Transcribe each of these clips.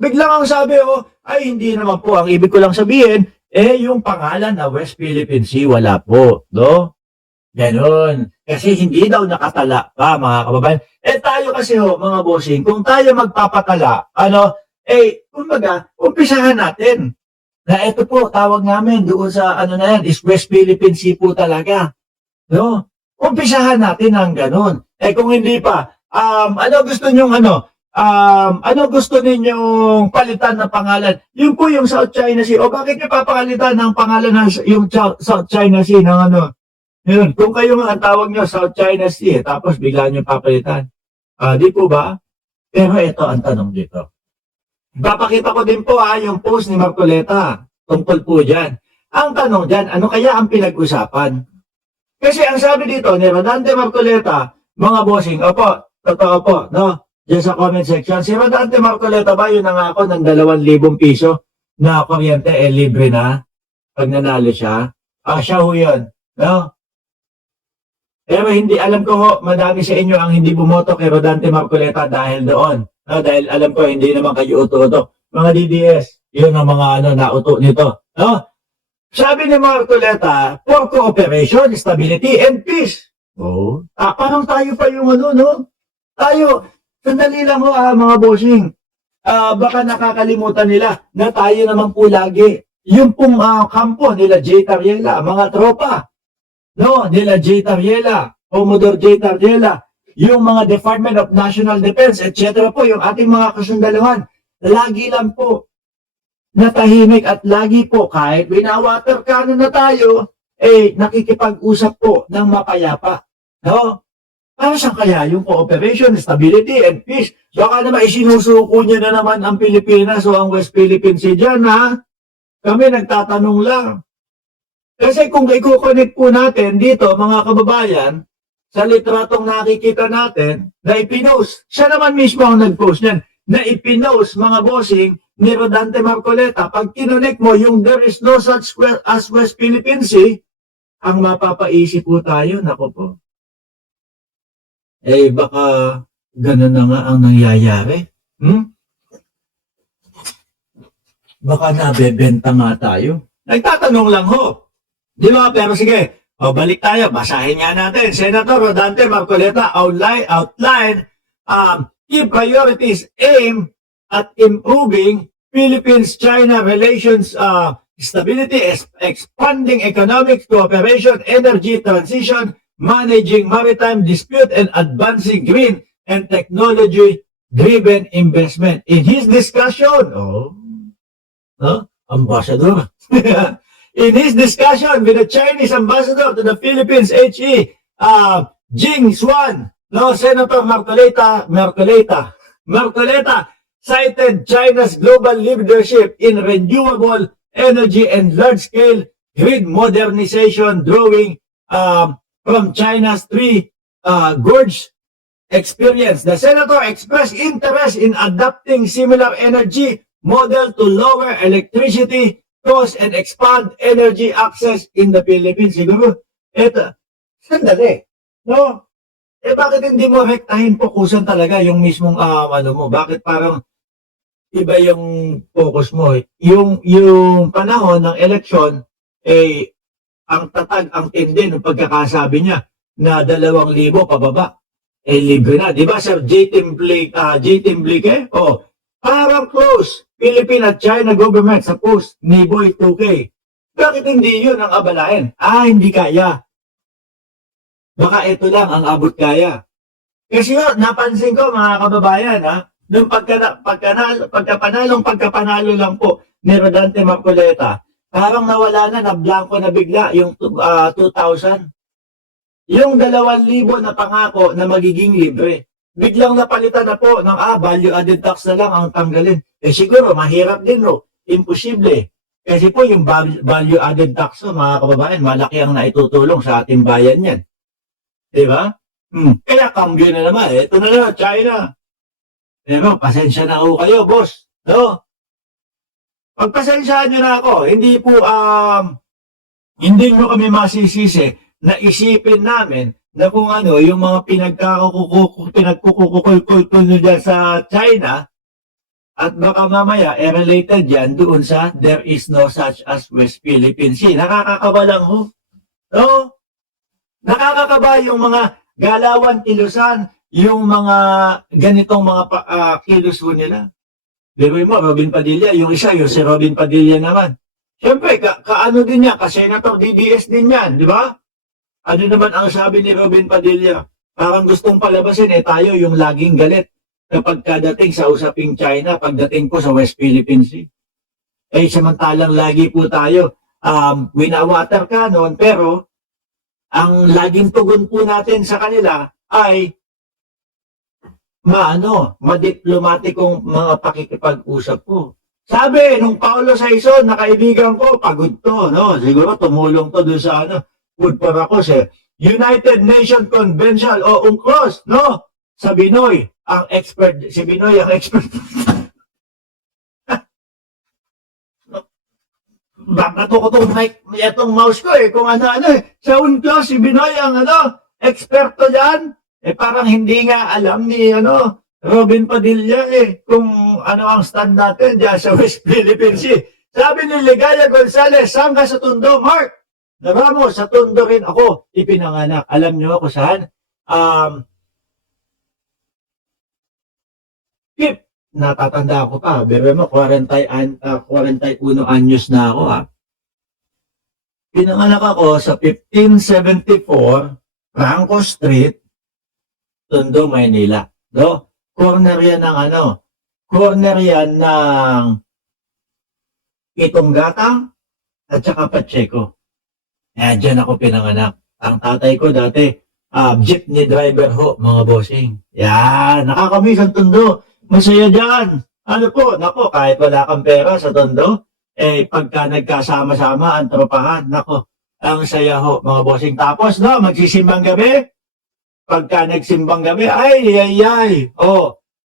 biglang ang sabi, ay hindi naman po. Ang ibig ko lang sabihin, yung pangalan na West Philippine Sea, wala po. No? Ganon. Kasi hindi daw nakatala pa, mga kababayan. Tayo kasi mga bossing, kung tayo magpapatala, kumbaga, umpisahan natin. Na ito po, tawag namin doon sa na yan, is West Philippine Sea po talaga. No? Umpisahan natin ang ganon. Kung hindi pa, ano gusto nyong ano gusto ninyong palitan ng pangalan? Yun po yung South China Sea. O bakit nyo papalitan ng pangalan ng yung South China Sea ng yun, kung kayo nga ang tawag nyo South China Sea, tapos bigla nyo papalitan. Di po ba? Pero ito ang tanong dito. Papakita ko din po yung post ni Marcoleta tungkol po dyan. Ang tanong dyan, ano kaya ang pinag-usapan? Kasi ang sabi dito ni Rodante Marcoleta, mga bossing, opo, totoo po, no? Diyan sa comment section, si Rodante Marcoleta ba yun nangako ng 2,000 piso na kuryente libre na pag nanalo siya? Siya ho yun, no? Pero hindi, alam ko ho, madami sa inyo ang hindi bumoto kay Rodante Marcoleta dahil doon. No, dahil alam ko, hindi naman kayo uto-uto. Mga DDS, yun ang mga nauto nito. No? Sabi ni Marcoleta, for cooperation, stability, and peace. Parang tayo pa yung no? Tayo, sandali lang mga bossing. Baka nakakalimutan nila na tayo naman po lagi. Yung pong kampo nila J. Tariela, mga tropa. No, nila J. Tariela, Commodore J. Tariela, yung mga Department of National Defense, etc. po, yung ating mga kasundaluhan, lagi lang po natahimik at lagi po kahit binawater cannon na tayo, nakikipag-usap po ng mapayapa. No? Para saan kaya yung cooperation, stability, and peace? Baka naman isinusuko niya na naman ang Pilipinas o ang West Philippine Sea dyan, ha? Kami nagtatanong lang. Kasi kung i-connect po natin dito, mga kababayan, sa litratong nakikita natin, na ipinost. Siya naman mismo ang nag-post niyan. Na ipinost, mga bossing, ni Rodante Marcoleta. Pag kinonect mo yung there is no such as West Philippine Sea, ang mapapaisip po tayo, nako po. Baka ganun na nga ang nangyayari. Baka nabebenta nga tayo. Nagtatanong lang ho. Di ba? Pero sige, balik tayo, basahin nga natin. Senator Rodante Marcoleta outline key priorities aim at improving Philippines-China relations stability, expanding economic cooperation, energy transition, managing maritime dispute, and advancing green and technology-driven investment. In his discussion, Ambassador, in his discussion with the Chinese ambassador to the Philippines, H.E. Jing Xuan, Senator Marcoleta cited China's global leadership in renewable energy and large-scale grid modernization, drawing from China's three gorge experience. The senator expressed interest in adopting similar energy model to lower electricity cost and expand energy access in the Philippines. Siguro, sandali, no? Bakit hindi mo rektahin fokusan talaga yung mismong mo? Bakit parang iba yung focus mo? Yung panahon ng eleksyon, ang tatag, ang tindi ng pagkakasabi niya na 2,000 pababa, libre na. Di ba, Sir J. Timblique? Parang close. Philippine at China government sa post ni Boy 2K. Bakit hindi yun ang abalain? Hindi kaya. Baka ito lang ang abot kaya. Kasi napansin ko mga kababayan, nung pagkapanalo lang po ni Rodante Marcoleta, parang nawala na blanco na bigla yung 2,000. Yung 2,000 na pangako na magiging libre. Biglang napalitan na po ng value added tax na lang ang tanggalin. Siguro mahirap din imposible. Kasi po yung value added tax mga kababayan, malaki ang naitutulong sa ating bayan yan. Diba? Kaya cambio na naman. Ito na naman, China. Pero pasensya na ako kayo, boss. No? Pagpasensyahan nyo na ako, hindi nyo kami masisisi na isipin namin na kung yung mga pinagkukukulkul nyo dyan sa China, At baka mamaya, related yan doon sa there is no such as West Philippine Sea. Nakakakaba lang ho. No? Nakakakaba yung mga galawan, kilusan, yung mga ganitong mga kilos ho nila. Diba mo, Robin Padilla, yung isa, yung si Robin Padilla naman. Siyempre, kaano din yan, ka-Senator DDS din yan, di ba? Ano naman ang sabi ni Robin Padilla? Parang gustong palabasin, tayo yung laging galit kapag kadating sa usaping China, pagdating po sa West Philippine Sea. Samantalang lagi po tayo, winawater ka noon, pero ang laging tugon po natin sa kanila ay madiplomatikong mga pakikipag-usap po. Sabi nung Paulo Saison, na kaibigan ko, pagod to, no? Siguro tumulong to doon sa food para ko United Nations Convention o UNCLOS, no? Sa Binoy, ang expert, si Binoy ang expert. Baka ko itong mic, itong mouse ko kung ano. Sa UNCLOS, si Binoy ang eksperto dyan. Parang hindi nga alam ni Robin Padilla kung ano ang stand natin dyan sa West Philippine Sea. Sabi ni Ligaya Gonzalez, saan ka sa Tondo, Mark? Nabamo, sa Tondo rin ako ipinanganak. Alam niyo ako saan? Natatanda ko pa. Bebe mo, 41 anyos na ako Pinanganak ako sa 1574 Franco Street, Tondo, Maynila. No? Corner yan ng Itong Gatang at saka Pacheco. Diyan ako pinanganak. Ang tatay ko dati, jeepney driver ho, mga bossing. Yan, nakakamiss ang Tondo. Masaya dyan. Nako, kahit wala kang pera sa Tondo, pagka nagkasama-sama ang tropahan, nako, ang saya ho, mga bossing. Tapos, magsisimbang gabi, pagka nagsimbang gabi,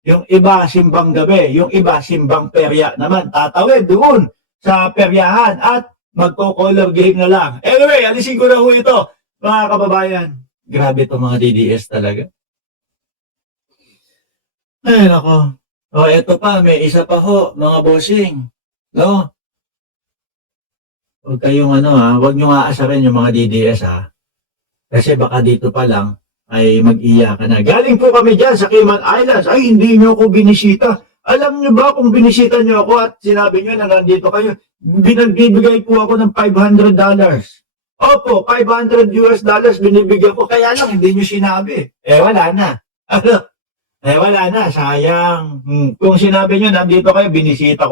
yung iba simbang gabi, yung iba simbang perya naman, tatawid doon sa peryahan at magko-color game na lang. Anyway, alisin ko na ho ito, mga kababayan. Grabe to mga DDS talaga. Ay, nako. Eto pa, may isa pa ho, mga bossing. No? Huwag kayong huwag nyo aasarin yung mga DDS Kasi baka dito pa lang, ay mag-iya ka na. Galing po kami dyan sa Cayman Islands. Ay, hindi nyo ako binisita. Alam nyo ba kung binisita nyo ako at sinabi nyo na nandito kayo, binagbibigay po ako ng $500. Opo, $500 binibigyan ko. Kaya lang, hindi nyo sinabi. Wala na. Wala na. Sayang. Kung sinabi nyo, nandito kayo, binisita ko.